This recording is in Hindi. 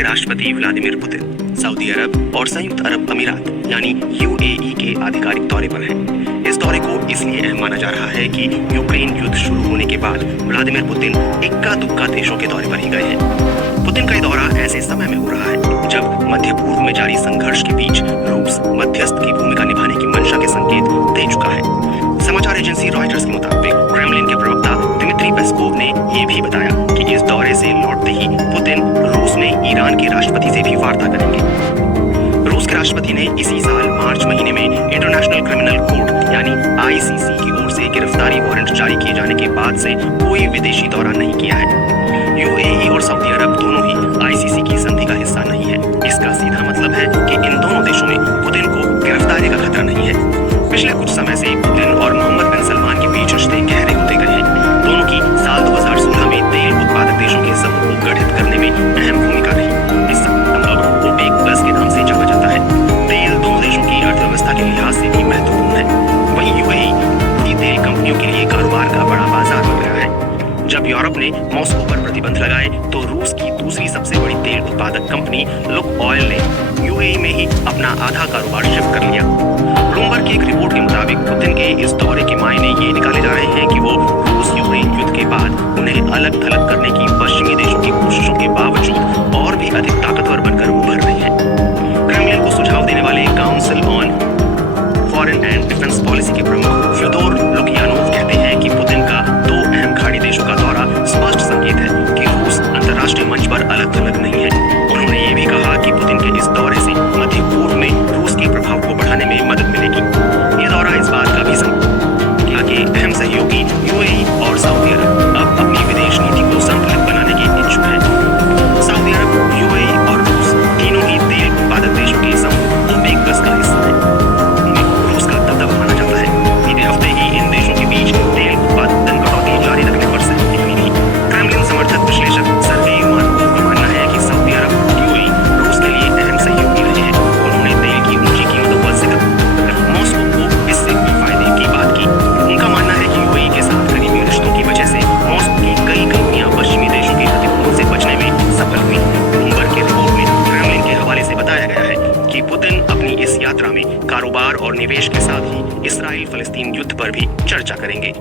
के राष्ट्रपति व्लादिमीर पुतिन सऊदी अरब और संयुक्त अरब अमीरात यानी यूएई के आधिकारिक दौरे पर हैं। इस दौरे को इसलिए अहम माना जा रहा है कि यूक्रेन युद्ध शुरू होने के बाद व्लादिमीर पुतिन इक्का दुक्का देशों के दौरे पर ही गए हैं। पुतिन का ये दौरा ऐसे समय में हो रहा है जब मध्य पूर्व में जारी संघर्ष के बीच रूस मध्यस्थ की भूमिका निभाने की मंशा के संकेत दे चुका है। समाचार एजेंसी रॉयटर्स के मुताबिक क्रेमलिन के प्रवक्ता दिमित्री पेस्कोव ने यह भी बताया कि इस दौरे से लौटते ही पुतिन रूस में ईरान के राष्ट्रपति से भी वार्ता करेंगे। रूस के राष्ट्रपति ने इसी साल मार्च महीने में इंटरनेशनल क्रिमिनल कोर्ट यानी आईसीसी की ओर से गिरफ्तारी वारंट जारी किए जाने के बाद से कोई विदेशी दौरा नहीं किया है। यूएई और सऊदी अरब दोनों ही आईसीसी की संधि का हिस्सा नहीं है। इसका सीधा मतलब है कि इन दोनों देशों में पुतिन को गिरफ्तारी का खतरा नहीं है। पिछले कुछ समय से पुतिन और मोहम्मद बिन सलमान के बीच रिश्ते गहरे होते गए हैं। दोनों की साल 2016 में तेल उत्पादक देशों के समूह को गठित करने में अहम भूमिका रही। इस समूह अब ओपेक प्लस के नाम से जाना जाता है। तेल दोनों देशों की अर्थव्यवस्था के लिहाज से भी महत्वपूर्ण है। वहीं यूएई तेल कंपनियों के लिए कारोबार का बड़ा बाजार बन गया है। जब यूरोप ने मॉस्को पर प्रतिबंध लगाए तो रूस की दूसरी सबसे बड़ी तेल उत्पादक कंपनी लुकऑयल ने यूएई में ही अपना आधा कारोबार शिफ्ट कर लिया। ब्लूमबर्ग की एक रिपोर्ट के मुताबिक पुतिन के इस दौरे के मायने ये निकाले जा रहे हैं कि वो रूस यूक्रेन युद्ध के बाद उन्हें अलग थलग करने की पश्चिमी देशों की कोशिशों के बावजूद और भी अधिक ताकतवर बनकर उभर रहे हैं। क्रेमलिन को सुझाव देने वाले council on foreign and defence policy के प्रमुख फ्योदोर लुकियानोव कहते हैं कि पुतिन का दो अहम खाड़ी देशों का दौरा स्पष्ट संकेत है कि रूस अंतर्राष्ट्रीय मंच पर अलग थलग नहीं है। उन्होंने ये भी कहा कि पुतिन के इस दौरे से मध्य पूर्व में रूस के प्रभाव को बढ़ाने में मदद मिलेगी। ये दौरा इस बात का भी कि अहम सहयोगी यूएई और सऊदी अरब अब अपनी विदेश नीति को संतुलित बनाने के इच्छुक हैं। सऊदी अरब, यूएई और रूस तीनों ही तेल उत्पादक देशों के समूह ओपेक प्लस का हिस्सा है। रूस का दबदबा माना जाता है। बीते हफ्ते ही इन देशों के बीच तेल उत्पादन कटौती जारी रखने पर सहमति हुई थी। क्रेमलिन समर्थक विश्लेषक सर्गेई मार्कोव का मानना है कि सऊदी अरब, यूएई रूस के लिए अहम सहयोगी रहे हैं। उन्होंने तेल की ऊंची कीमतों का जिक्र मॉस्को को इससे फायदे की बात की। उनका मानना है कि यूएई के साथ करीबी रिश्तों की वजह से मॉस्को की कई कंपनियां पश्चिमी देशों के प्रतिबंधों से बचने में सफल हुई। ब्लूमबर्ग के रिपोर्ट में क्रेमलिन के हवाले से बताया गया है कि पुतिन अपनी इस यात्रा में कारोबार और निवेश के साथ ही इसराइल फलस्तीन युद्ध पर भी चर्चा करेंगे।